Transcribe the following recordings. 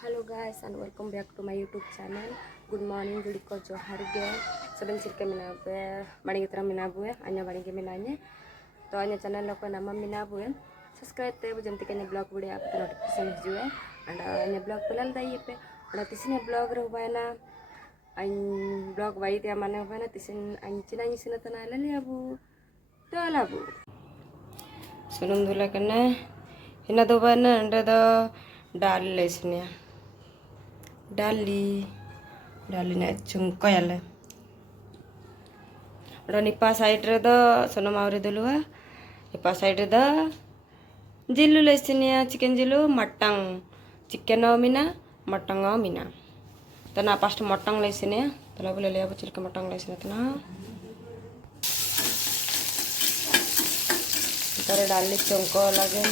Hello guys and welcome back to my YouTube channel. Good morning, good ko johar ge. Seben sirke minabu, bani kita minabu ya, anya bani ke minanya. To anya channel lo ko nama minabu ya. Subscribe te bu jamti kanya blog video apa notification hiju ya. Anda anya blog pelal dai pe. Anda tisine blog ro bana. An blog bai te mana bana tisin an cina ni sina tanala le abu. Dala bu. Sunum dula kana. Hina do bana anda do dal lesnya. Dali na chungkoyale nipa side re do sono maure duluwa nipa side re do jilu lesinia chicken jilu matang chicken mina matang mina tana past matang lesinia tala bole le chicken matang lesinia tana tare dali chungko lage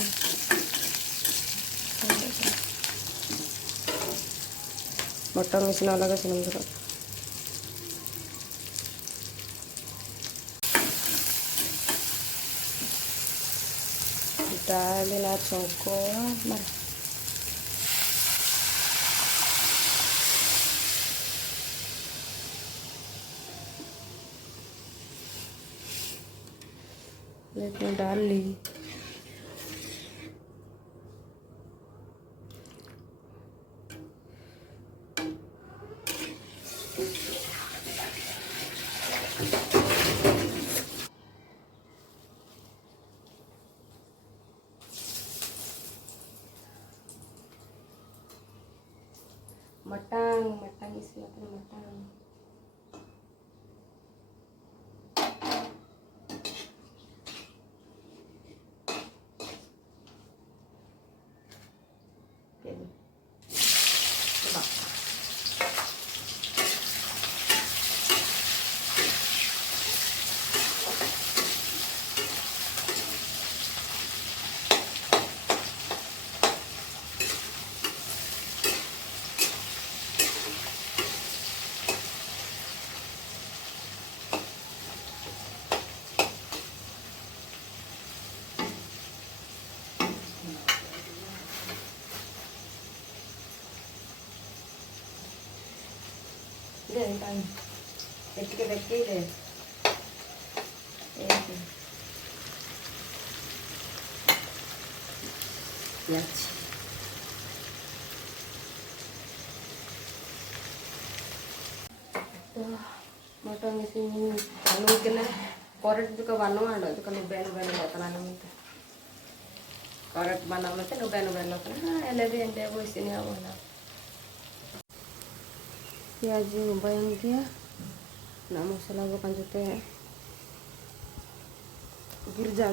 matang isna lage sinum dulu dali la chungko mar लेकिन डाली matang isi matang deh kan dekik deh ya matang isi anu kena korek juga banu ada itu kan ben ya tanah itu korek banu itu ben kan lebih yang dia buat sini awalnya प्याज bayang dia nak masalah gue panjatnya girja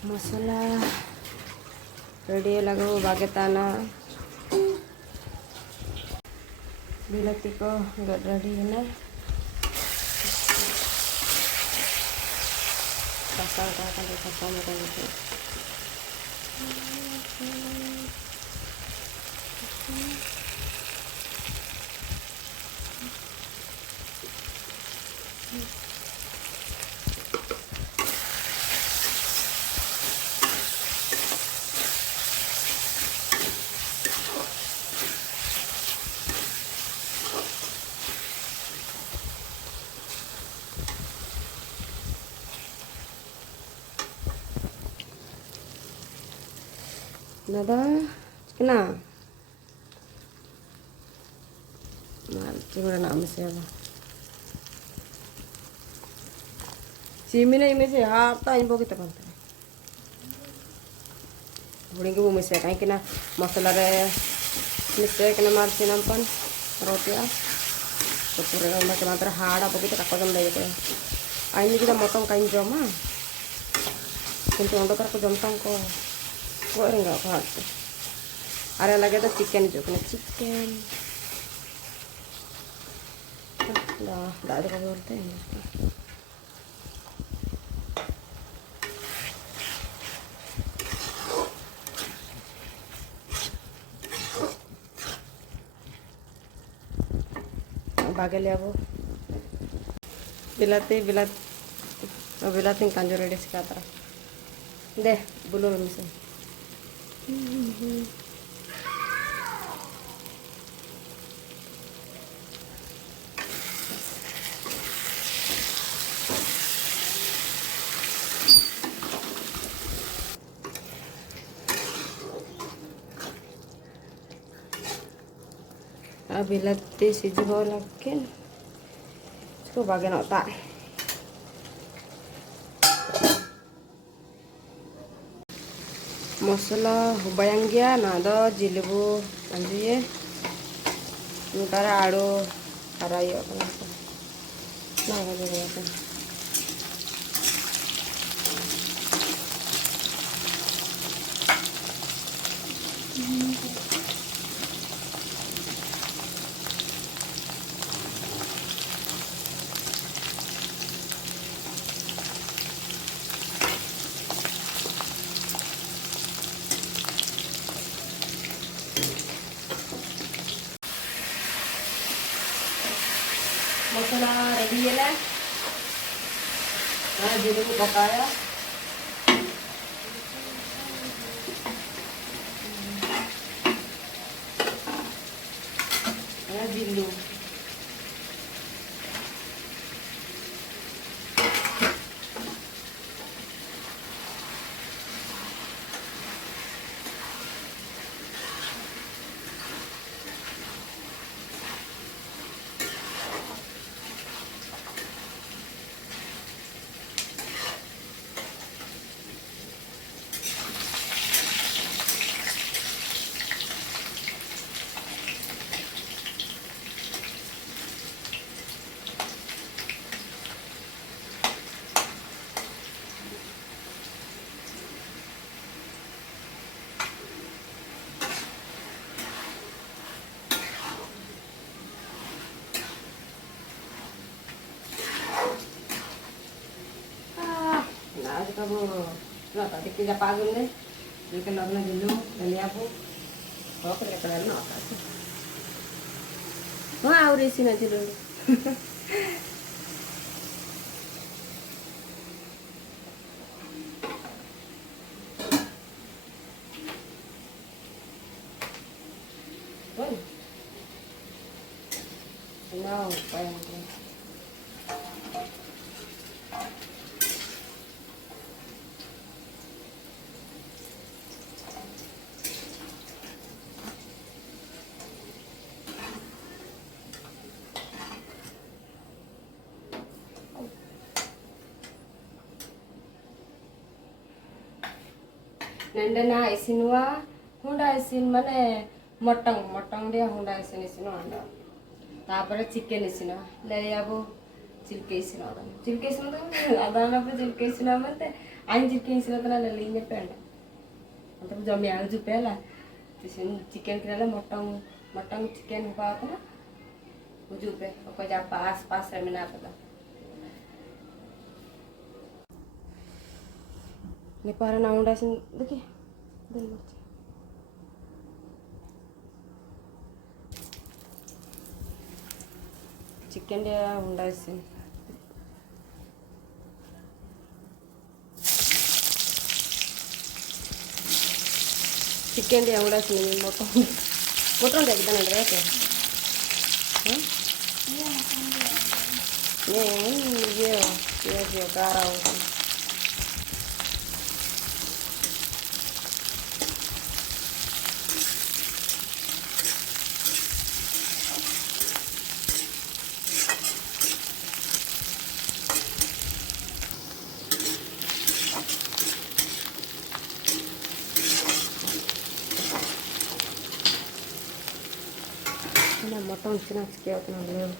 masalah ready lagu bagetana bila tiko enggak ready na pasang gitu nada kena mal coba nak mesya apa simina ini sih harta ini kita kan boleh ke mesya kain kena masalah re mesya kena marci nampan roti Pura macam apa hard apa gitu kakak jam dari itu. Ini kita motong kain jama. Untuk untuk aku jam tangko. Kok enggak kuat. Ada lagi ada chicken juga, chicken. Dah ada kabar teh. Bagai lihat bu, bilatin kanjur ready sekata. Deh, belum misal. Bilati si jual lakin, so bagian otak. Masala hubayang gya na do jilibu anjiye. Nukara ado karai apa nak? Nah apa jadi apa? Masala ready ya lah. Nah jilibu bakaya. Jilu. Kamu, nah tadi kita pagi nih, jadi kenalnya dulu, dan aku, oh kenalnya apa sih? Wah udah sini aja dulu. Nah, apa yang ini? Nandana isinwa hunda isin mane motong dia hunda isin anda tapare chicken isin le yabu chilke isin adana pe chilke isin mate ain chilke isin tana le line penda antam jami aju pela isin chicken kala motong chicken pa apna uju pe ko ja pas remina pala ni para na hunda isin dekhi dan macam chicken dia hunda isin chicken dia hunda isin motong dia kita nanti ya ini dia karau motong isin sekian tu nak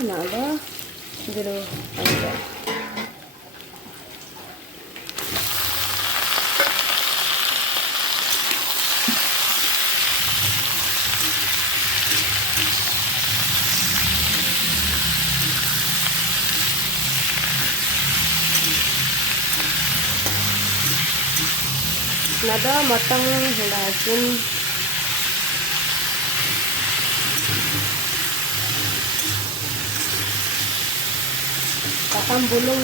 nah do biru aja. Nada matang hulasin pasang bulung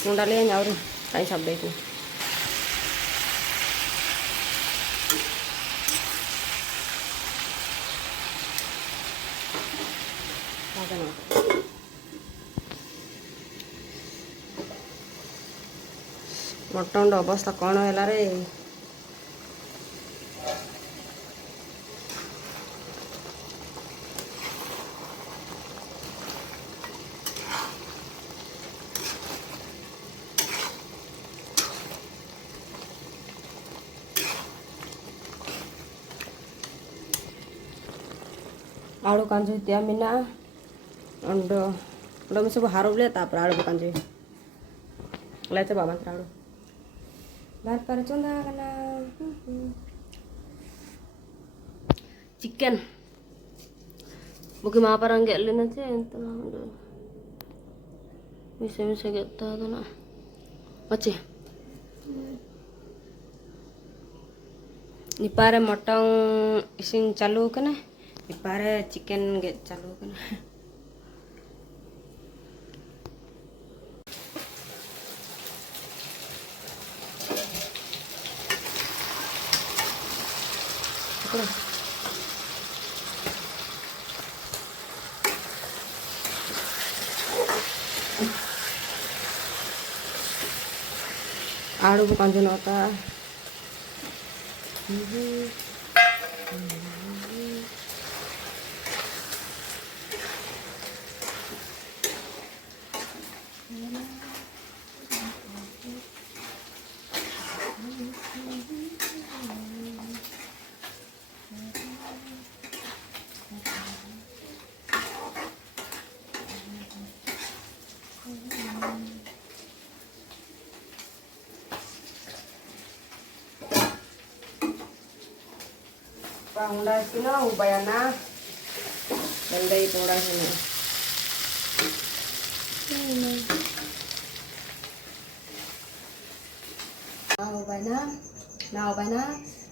Mundalnya nyaur kayak sampai itu. Mutton अवस्था कौन है रे आलू कांजू त्या मिना अंड अंड में सब हारवले तापर आलू कांजू लाइते बाबा आलू बात पर चुंदा कना चिकन बुकी मा पर अंगे लेना चे entar bisa kita tuh nak oce nipare motong isin चालू कना nipare chicken get चालू कना आलू को कांजू होता Pangda sino ubayana bandai pangda sino na ubayana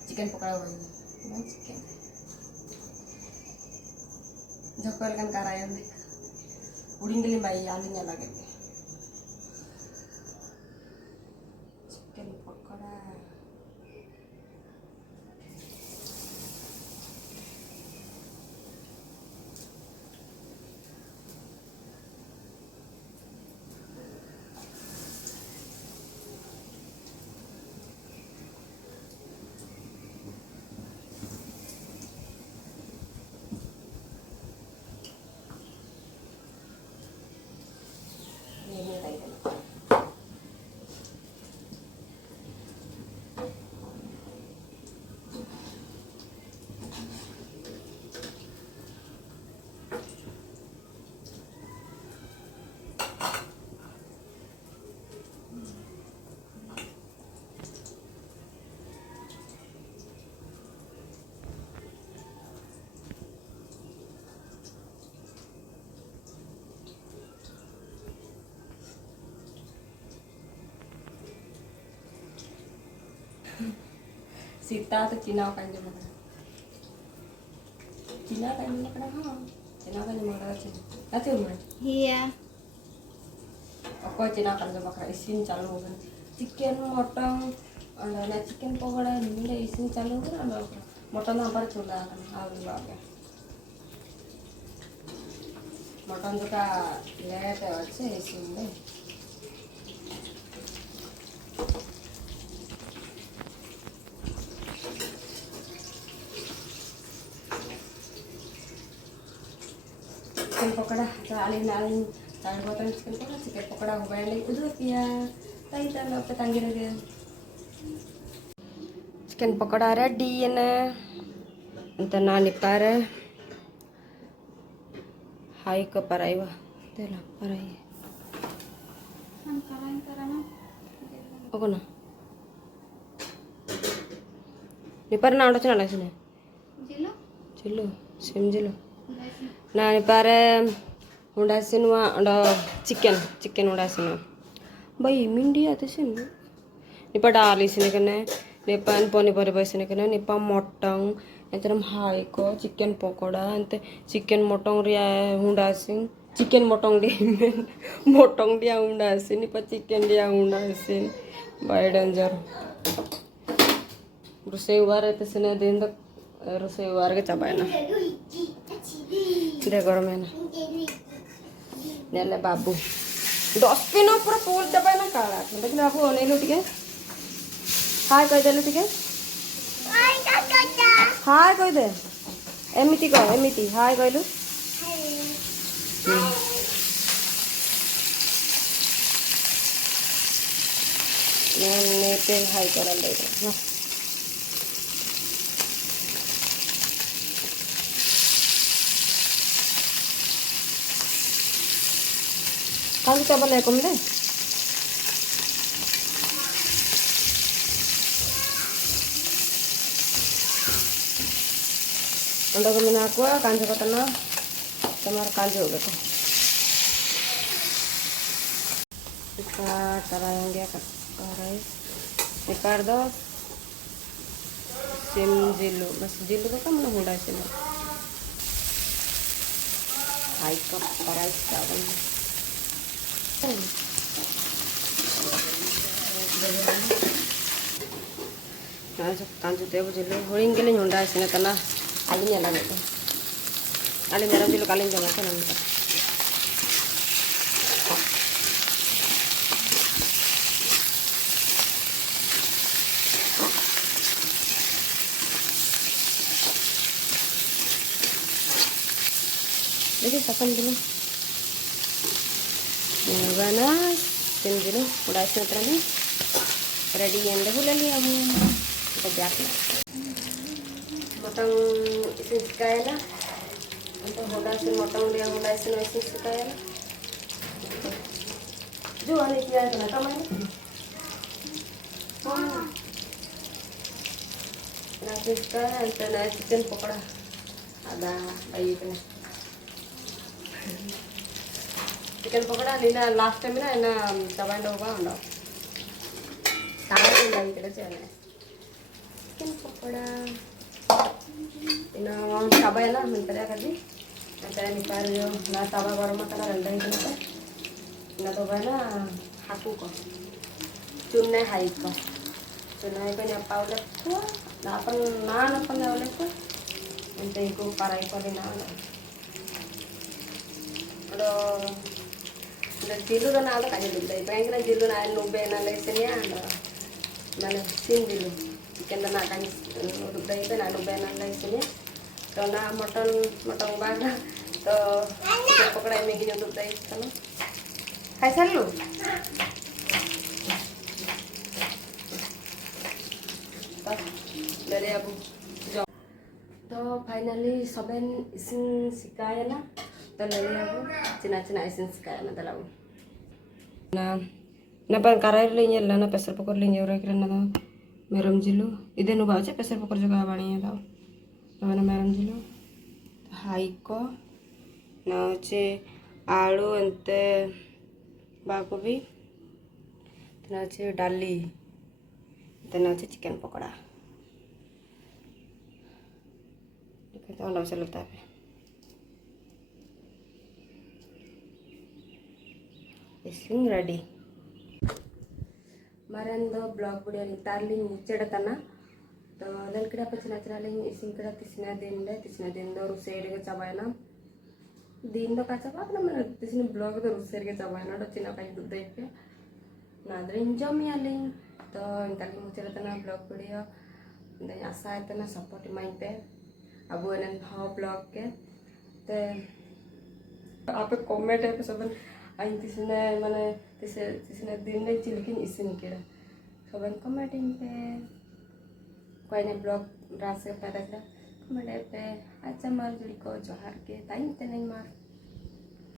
chicken pakada ubayana chicken jokol kan karayan udin dili bai alunya lagi chicken pakada Sita tuh Cina kan cuma Cina kan cuma kena Cina kan cuma kena Cina nanti umur Iya. aku Cina kan cuma kena isin चालू kan chicken motong ada chicken pakora ini isin चालू kan ada motong apa coba kan awal awal mutton दुटा late अच्छे इसमें chicken पकड़ा चाली नाली चार बोतल चिकन पकड़ा हो गया उधर पिया तई तल पे तंगी लगे चिकन पकड़ा रेडी है ना इंत नानी पर हाई को पराई वा तेला पराई हम कराइन कराना ओकोना निपर ना उड़ो चला सिने जिलो जिलो सिम जिलो ना निपर उड़ा सिनवा उड़ा चिकन चिकन उड़ा सिनवा भाई मिंडी आते सिन निपर डाली सिने कने निपर पनी परे बसिने कने निपर मटन एतरम हाई को चिकन पकोड़ा एंते चिकन मटन रिया हुंडा सिन चिकन मटन डी मटन दिया हुंडा सिन निपर चिकन दिया हुंडा सिन बाय डेंजर रुसे वारे तसने दिन तक रुसे वार के चबायना दे गरमेना नेले बाबू डस्टबिन ऊपर फूल चबायना काला देखले बाबू अनेलो टिके हाय कह देले टिके हाय कह दे एमिति कह एमिति हाय कहलु ने पे हाय करल दे Assalamualaikum deh. Untuk kemana aku kanjo ketemu sama kanjo gitu. Kita cara yang dia karai. Ikar do sim jilu, mas jilu tuh kan menghundai sini. Hai kap karai sekali. कांचो देव जिलो होरिंग के लिए होंडा इसने तना आलू न्याला gitu आलू न्याला जिलो कालिंग जमा था नंबर देखिए पसंद जिलो mana tim jilu udah setera nih ready yang dah hulali amu kita siap lah motong isin sekaya lah untuk hudasin motong dia hudasin isin sekaya lah jual ini dia kena kamar nasi sekaya untuk nasi chicken pokora ada bayi kena chicken पकड़ा Neena last time ना ना चबाइन होगा उन्डो सारा दिन लगी करे चले chicken पकड़ा इना चबाइन ना मन करे कर दी ऐसे निकाल जो ना चबा गरम मसाला रंडा ही करते ना तो बना हाकू को चुन्ने हाई को nya paulet ko na अपन उले को इंते को पराई को ना अडो जिलु ना आलो काजे लुबे बैंक ना जिलु ना लुबे ना लेसने आलो माने सिन जिलु चिकन ना काजे लुबे पे ना लुबे ना लेसने तो ना मटन मटन बागा तो चिकन पकड़ा में गिनो लुबे कनो खाइ सारलु dari aku तो फाइनली सबन इसिन सिकाया ना तो dari aku cina-cina isin siकाया ना तलाऊ ना pan karai linya lah na pressure cooker linya orang kira na to meram jilu ide nu baca pressure cooker juga bani ya tau na meram jilu hai ko na che alu ente bagobi na che dali na che chicken पकड़ा kita udah bisa letak isin ready marando blog video ni tarling muceda tana to lel kira apa cina-cina ling isin kira tisna den do rusai de cabayna दिन do kaca apa namanya di sini blog itu rusir ke cabain ada cina kayak gitu deh ya nah dari jam ya ling to kali mau cerita na blog video dan asa itu na support main pe abu nen how blog ke te apa comment apa soban aing di sini mana di sini दिन ने चिलकिन इsin kira soban commenting pe koine blog rasa pada comment pe aja mal juli ko johar ke tain tenai mar